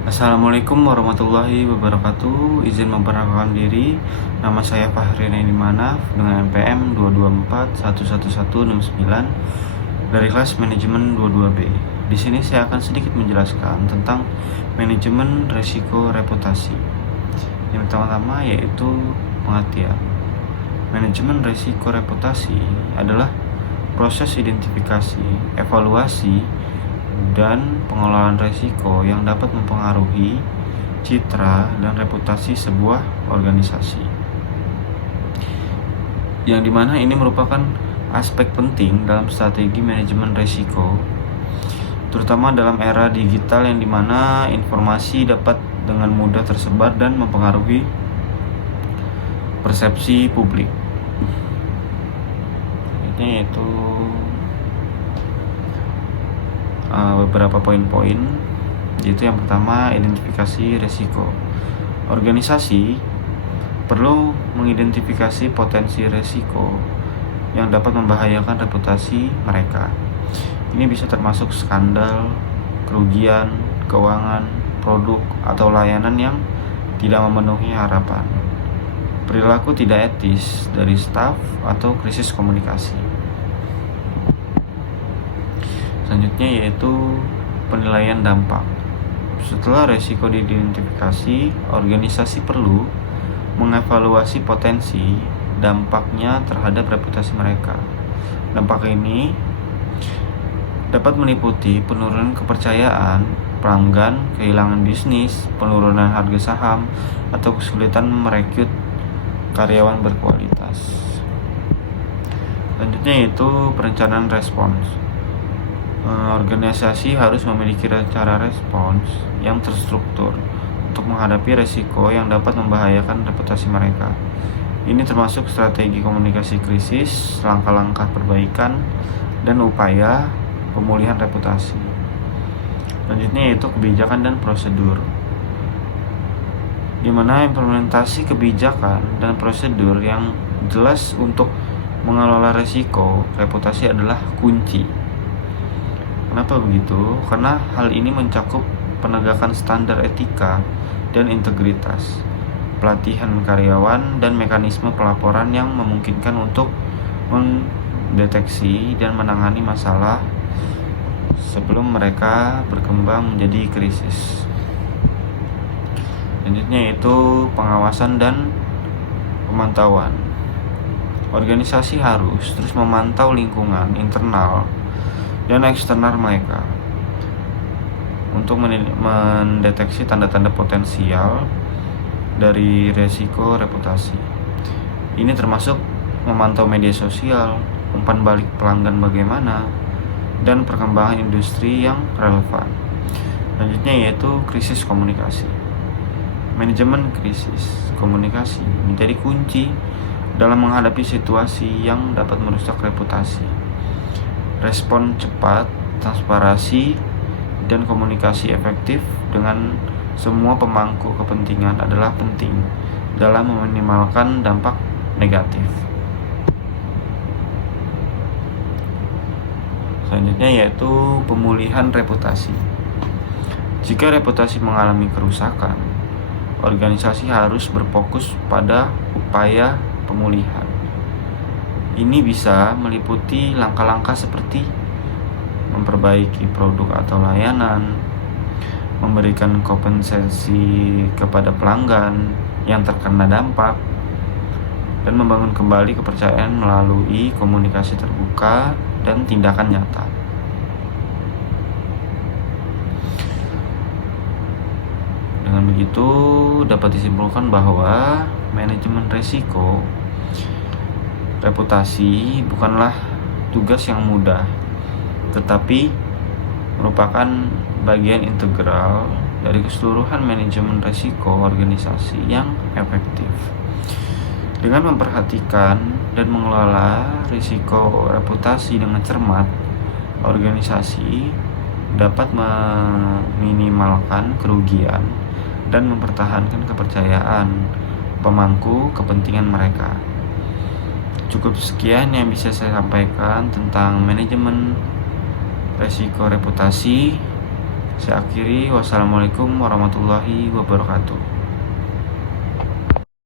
Assalamualaikum warahmatullahi wabarakatuh. Izin memperkenalkan diri. Nama saya Fahri Manaf dengan NPM 224111169 dari kelas manajemen 22B. Di sini saya akan sedikit menjelaskan tentang manajemen risiko reputasi. Yang pertama yaitu pengertian. Manajemen risiko reputasi adalah proses identifikasi, evaluasi, dan pengelolaan risiko yang dapat mempengaruhi citra dan reputasi sebuah organisasi. Yang dimana ini merupakan aspek penting dalam strategi manajemen risiko, terutama dalam era digital yang dimana informasi dapat dengan mudah tersebar dan mempengaruhi persepsi publik. Ini yaitu beberapa poin-poin, yaitu yang pertama identifikasi risiko. Organisasi perlu mengidentifikasi potensi risiko yang dapat membahayakan reputasi mereka. Ini bisa termasuk skandal, kerugian, keuangan, produk, atau layanan yang tidak memenuhi harapan, perilaku tidak etis dari staf, atau krisis komunikasi. Selanjutnya yaitu penilaian dampak. Setelah risiko diidentifikasi, organisasi perlu mengevaluasi potensi dampaknya terhadap reputasi mereka. Dampak ini dapat meliputi penurunan kepercayaan pelanggan, kehilangan bisnis, penurunan harga saham, atau kesulitan merekrut karyawan berkualitas. Selanjutnya yaitu perencanaan respons. Organisasi harus memiliki rencana respons yang terstruktur untuk menghadapi risiko yang dapat membahayakan reputasi mereka. Ini termasuk strategi komunikasi krisis, langkah-langkah perbaikan, dan upaya pemulihan reputasi. Selanjutnya yaitu kebijakan dan prosedur, di mana implementasi kebijakan dan prosedur yang jelas untuk mengelola risiko reputasi adalah kunci. Kenapa begitu? Karena hal ini mencakup penegakan standar etika dan integritas, pelatihan karyawan, dan mekanisme pelaporan yang memungkinkan untuk mendeteksi dan menangani masalah sebelum mereka berkembang menjadi krisis. Selanjutnya yaitu pengawasan dan pemantauan. Organisasi harus terus memantau lingkungan internal dan eksternal mereka untuk mendeteksi tanda-tanda potensial dari risiko reputasi. Ini termasuk memantau media sosial, umpan balik pelanggan bagaimana, dan perkembangan industri yang relevan. Selanjutnya yaitu krisis komunikasi. Manajemen krisis komunikasi menjadi kunci dalam menghadapi situasi yang dapat merusak reputasi. Respon cepat, transparansi, dan komunikasi efektif dengan semua pemangku kepentingan adalah penting dalam meminimalkan dampak negatif. Selanjutnya yaitu pemulihan reputasi. Jika reputasi mengalami kerusakan, organisasi harus berfokus pada upaya pemulihan. Ini bisa meliputi langkah-langkah seperti memperbaiki produk atau layanan, memberikan kompensasi kepada pelanggan yang terkena dampak, dan membangun kembali kepercayaan melalui komunikasi terbuka dan tindakan nyata. Dengan begitu dapat disimpulkan bahwa manajemen risiko reputasi bukanlah tugas yang mudah, tetapi merupakan bagian integral dari keseluruhan manajemen risiko organisasi yang efektif. Dengan memperhatikan dan mengelola risiko reputasi dengan cermat, organisasi dapat meminimalkan kerugian dan mempertahankan kepercayaan pemangku kepentingan mereka. Cukup sekian yang bisa saya sampaikan tentang manajemen risiko reputasi. Saya akhiri, wassalamualaikum warahmatullahi wabarakatuh.